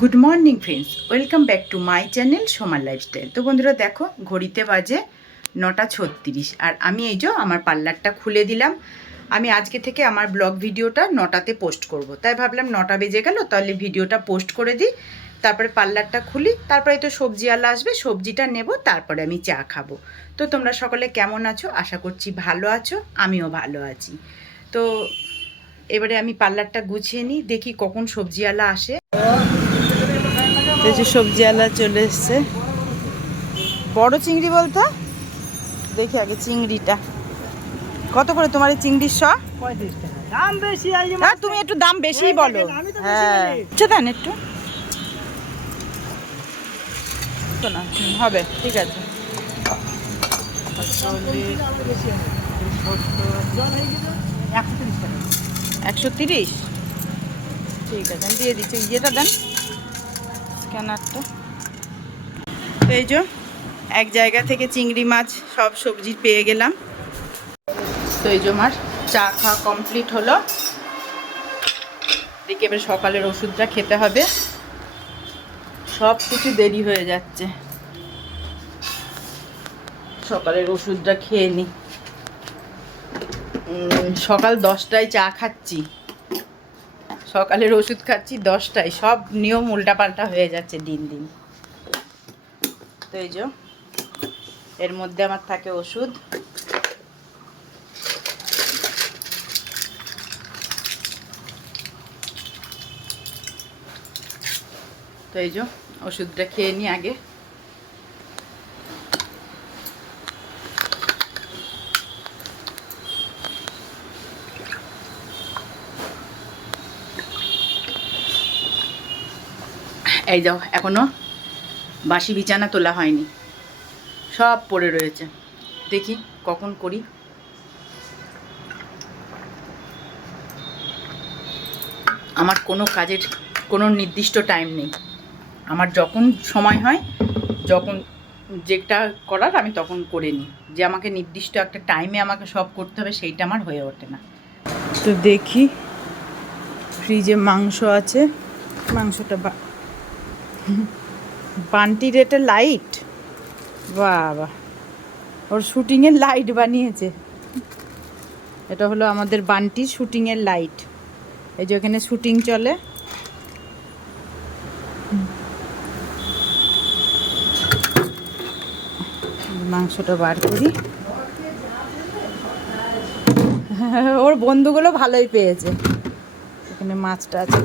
Good morning friends, welcome back to my channel সোমার lifestyle. তো বন্ধুরা দেখো, ঘড়িতে বাজে 9:36 আর আমি এই যে আমার পার্লারটা খুলে দিলাম। আমি আজকে থেকে আমার ব্লগ ভিডিওটা 9টাতে পোস্ট করব, তাই ভাবলাম 9টা বেজে গেল, তাহলে ভিডিওটা পোস্ট করে দিই, তারপরে পার্লারটা খুলি, তারপরে তো সবজিওয়ালা আসবে, সবজিটা নেব, তারপরে আমি চা খাবো। তো তোমরা সকলে কেমন আছো? আশা করছি ভালো আছো, আমিও ভালো আছি। তো এবারে আমি পার্লারটা গুছিয়ে নিই, দেখি কখন সবজিওয়ালা আসে। এই যে সবজিওয়ালা চলে এসছে। বড় চিংড়ি বলতো, দেখি আগে চিংড়িটা কত করে তোমার এই চিংড়ির শ? 35 টাকা দাম বেশি। তুমি একটু দাম বেশি বলো। হ্যাঁ আচ্ছা দেন একটু তো না হবে, ঠিক আছে। 130, ঠিক আছে, আমি দিয়ে দিচ্ছি। ইয়েটা দেন, স্ক্যানারটা। এই যে এক জায়গা থেকে চিংড়ি মাছ সব সবজি পেয়ে গেলাম। তো এই যে আমার চা খাওয়া কমপ্লিট হলো। দেখি এবার সকালের ওষুধটা খেতে হবে, সব কিছু দেরি হয়ে যাচ্ছে। সকালের ওষুধটা খেয়ে নিই। সকাল 10টায় চা খাচ্ছি, সকালের ওষুধ খাচ্ছি 10টায়। সব নিয়ম উল্টাপাল্টা হয়ে যাচ্ছে দিন দিন। তো এই যে এর মধ্যে আমার থাকে ওষুধ। তো এই যে ওষুধটা খেয়ে নিই আগে। এই যাও, এখনো বাসি বিছানা তোলা হয়নি, সব পড়ে রয়েছে। দেখি কখন করি। আমার কোনো কাজের কোনো নির্দিষ্ট টাইম নেই। আমার যখন সময় হয়, যখন যেটা করার আমি তখন করে নিই। যে আমাকে নির্দিষ্ট একটা টাইমে আমাকে সব করতে হবে, সেইটা আমার হয়ে ওঠে না। তো দেখি ফ্রিজে মাংস আছে, মাংসটা বান্টির এটা লাইট, বাবা ওর শুটিংয়ের লাইট বানিয়েছে। এটা হলো আমাদের বান্টির শুটিংয়ের লাইট। এই যে এখানে শুটিং চলে। মাংসটা বার করি। ওর বন্ধুগুলো ভালোই পেয়েছে। এখানে মাছটা আছে,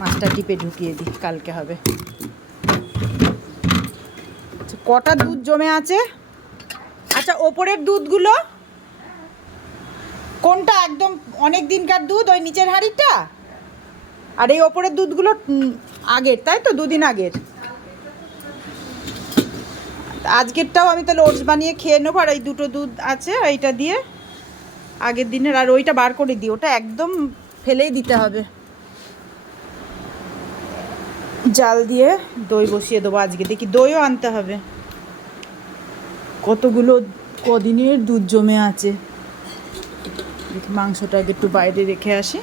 মাছটা টিপে ঢুকিয়ে দিই, কালকে হবে। কটা দুধ জমে আছে? আচ্ছা, ওপরের দুধগুলো কোনটা? একদম অনেক দিনকার দুধ, ওই নিচের হাঁড়িটা, আর এই ওপরের দুধগুলো আগের, তাই তো? দুদিন আগের। আজকেরটাও আমি তাহলে ওটস বানিয়ে খেয়ে নেবো। আর এই দুটো দুধ আছে, এইটা দিয়ে আগের দিনের, আর ওইটা বার করে দিই, ওটা একদম ফেলেই দিতে হবে। জাল দিয়ে দই বসিয়ে দেবো আজকে। দেখি দইও আনতে হবে। কতগুলো কদিনের দুধ জমে আছে। দেখি মাংসটা আগে একটু বাইরে রেখে আসি।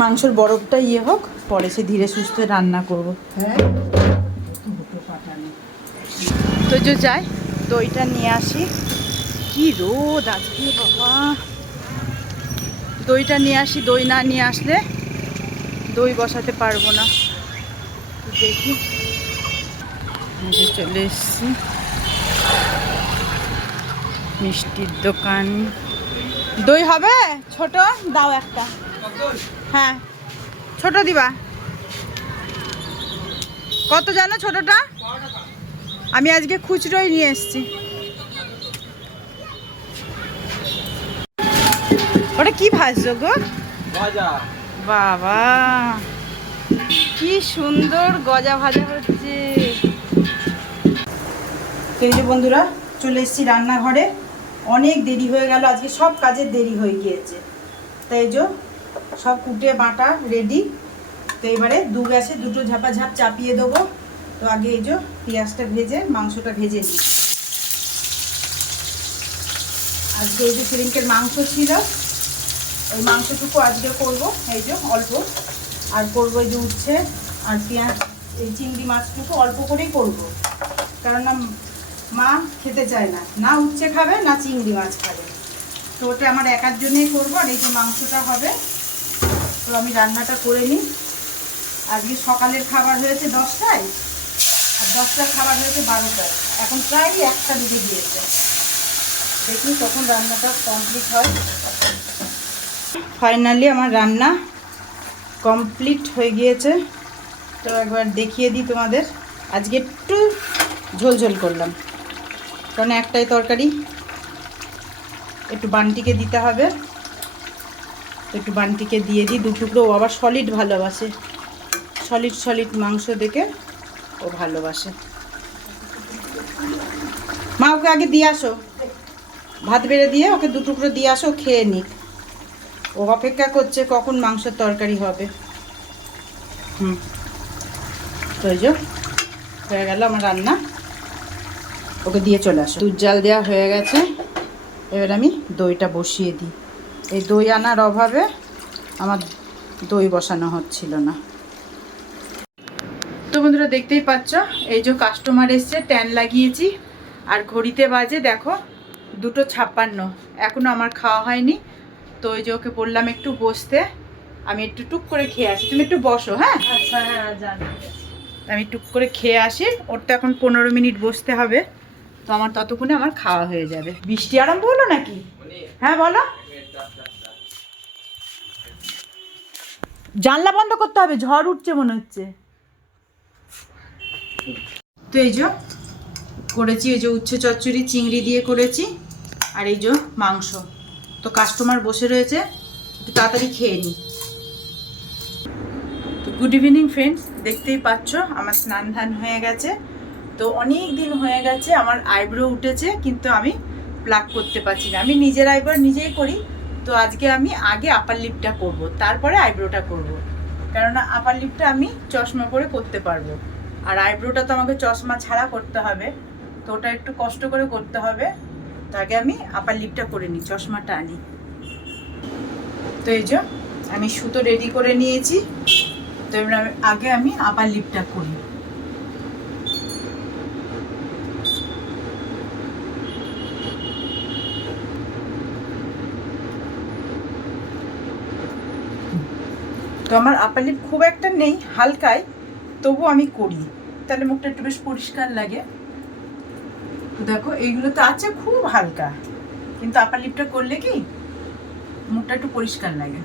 মাংসের বরফটা হোক, পরে সে ধীরে সুস্থে রান্না করব। তো যে যাই, দইটা নিয়ে আসি। কি রোদ আজকে বাবা! দইটা নিয়ে আসি, দই না নিয়ে আসলে দই বসাতে পারবো না। দেখি, চলে এসছি মিষ্টির দোকান। দই হবে? ছোট দাও একটা। হ্যাঁ ছোট দিবা। কত জানো ছোটটা? আমি আজকে খুচরোই নিয়ে এসছি। ওটা কি ভাজছো গো? বাবা কি সুন্দর গজা ভাজা হচ্ছে। এই যে বন্ধুরা, চলে এসেছি রান্নাঘরে। অনেক দেরি হয়ে গেল আজকে, সব কাজের দেরি হয়ে গিয়েছে। তাই যে সব কুটে বাটা রেডি। তো এবারে গ্যাসে দুটো ঝাপাঝাপ চাপিয়ে দেবো। তো আগে এই যে পেঁয়াজটা ভেজে মাংসটা ভেজে নিই। আজকে এই যে সিরিঙ্কের মাংস ছিল, ওই মাংসটুকু আজকে করব, এই যে অল্প, আর করবো এই যে উচ্ছে আর পেঁয়াজ, এই চিংড়ি মাছটুকু অল্প করেই করব, কারণ মা খেতে চায় না, না উচ্ছে খাবে না চিংড়ি মাছ খাবে, তো ওটা আমার একার জন্যই করবো। আর এই যে মাংসটা হবে, তো আমি রান্নাটা করে নিই। আজকে সকালের খাবার হয়েছে 10টায়, আর 10টার খাবার হয়েছে 12টায়, এখন প্রায় 1টা বেজে গিয়েছে। দেখি কখন রান্নাটা কমপ্লিট হয়। ফাইনালি আমার রান্না কমপ্লিট হয়ে গিয়েছে, তো একবার দেখিয়ে দিই তোমাদের। আজকে একটু ঝোল করলাম, কারণ একটাই তরকারি, একটু বান্টিকে দিতে হবে, তো একটু বান্টিকে দিয়ে দিই 2 টুকরো। ও আবার সলিড ভালোবাসে, সলিড মাংস দেখে ও ভালোবাসে। মা ওকে আগে দিয়ে আসো, ভাত বেড়ে দিয়ে ওকে 2 টুকরো দিয়ে আসো, খেয়ে নিক। ও অপেক্ষা করছে কখন মাংসের তরকারি হবে। তো এই যে হয়ে গেল আমার রান্না, ওকে দিয়ে চলে আসো। দুধ জাল দেওয়া হয়ে গেছে, এবার আমি দইটা বসিয়ে দিই। এই দই আনার অভাবে আমার দই বসানো হচ্ছিল না। তো বন্ধুরা দেখতেই পাচ্ছ, এই যে কাস্টমার এসছে, ট্যান লাগিয়েছি, আর ঘড়িতে বাজে দেখো 2:56, এখনও আমার খাওয়া হয়নি। তো ওই যে ওকে বললাম একটু বসতে, আমি একটু টুক করে খেয়ে আসি, তুমি একটু বসো। হ্যাঁ আচ্ছা, হ্যাঁ জানি। আমি টুক করে খেয়ে আসি, ওর তো এখন 15 মিনিট বসতে হবে, তো আমার ততক্ষণে আমার খাওয়া হয়ে যাবে। বৃষ্টি আরম্ভ হলো নাকি? হ্যাঁ বলো। জানলা বন্ধ করতে হবে, ঝড় উঠছে মনে হচ্ছে। তো এই যে করেছি, এই যে উচ্ছে চচ্চড়ি চিংড়ি দিয়ে করেছি, আর এই যে মাংস। তো কাস্টমার বসে রয়েছে, একটু তাড়াতাড়ি খেয়ে নিই। তো গুড ইভিনিং ফ্রেন্ডস, দেখতেই পাচ্ছ আমার স্নান ধান হয়ে গেছে। তো অনেক দিন হয়ে গেছে আমার আইব্রো উঠেছে, কিন্তু আমি প্লাক করতে পারছি না। আমি নিজের আইব্রো নিজেই করি, তো আজকে আমি আগে আপার লিপটা করব, তারপরে আইব্রোটা করব, কেননা আপার লিপটা আমি চশমা পরে করতে পারবো, আর আইব্রোটা তো আমাকে চশমা ছাড়া করতে হবে, তো ওটা একটু কষ্ট করে করতে হবে। তো আগে আমি আপার লিপটা করে নিই, চশমাটা আনি। তো এই যে আমি সুতো রেডি করে নিয়েছি, তো এবার আগে আমি আপার লিপটা করি। তো আমার আপার লিপ খুব একটা নেই, হালকায়, তবু আমি করি, তাহলে মুখটা একটু বেশ পরিষ্কার লাগে। তো দেখো এইগুলো তো আছে খুব হালকা, কিন্তু আপার লিপটা করলে কি মুখটা একটু পরিষ্কার লাগে।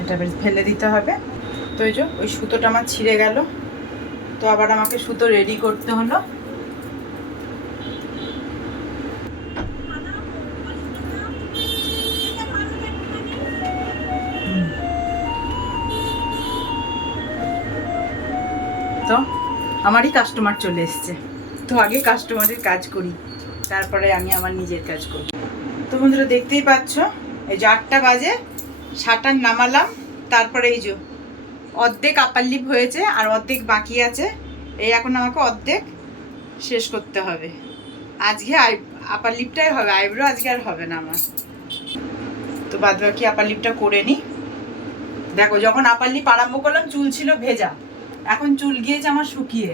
এটা বেশ ফেলে দিতে হবে। তো এই যে ওই সুতোটা আমার ছিঁড়ে গেল, তো আবার আমাকে সুতো রেডি করতে হলো। তো আমারই কাস্টমার চলে এসছে, তো আগে কাস্টমারের কাজ করি, তারপরে আমি আমার নিজের কাজ করি। তো বন্ধুরা দেখতেই পাচ্ছ, এই যে 8টা বাজে, শাটার নামালাম, তারপরে এই যে অর্ধেক আপার লিপ হয়েছে আর অর্ধেক বাকি আছে, এই এখন আমাকে অর্ধেক শেষ করতে হবে। আজকে আপার লিপটাই হবে, আইব্রো আজকে আর হবে না আমার। তো বাদ বাকি আপার লিপটা করে নিই। দেখো যখন আপার লিপ আরম্ভ করলাম চুল ছিল ভেজা, এখন চুল গিয়েছে আমার শুকিয়ে।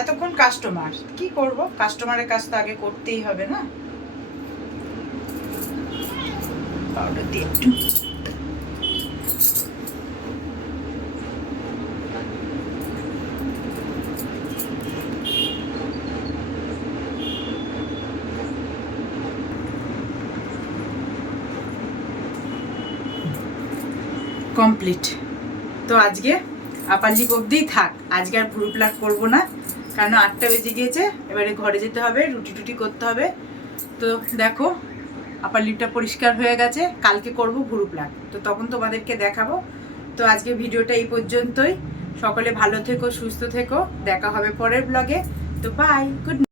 এতক্ষণ কাস্টমার, কি করব, কাস্টমারের কাজ তো আগে করতেই হবে না। পাউডার দিয়ে একটু কমপ্লিট। তো আজকে আপার লিপ অবধিই থাক, আজকে আর ভুরু প্লাক করবো না, কারণ 8টা বেজে গিয়েছে, এবারে ঘরে যেতে হবে, রুটি টুটি করতে হবে। তো দেখো আপার লিপটা পরিষ্কার হয়ে গেছে, কালকে করব ভুরু প্লাক, তো তখন তোমাদেরকে দেখাবো। তো আজকে ভিডিওটা এই পর্যন্তই, সকলে ভালো থেকো, সুস্থ থেকো, দেখা হবে পরের ব্লগে। তো বাই, গুড।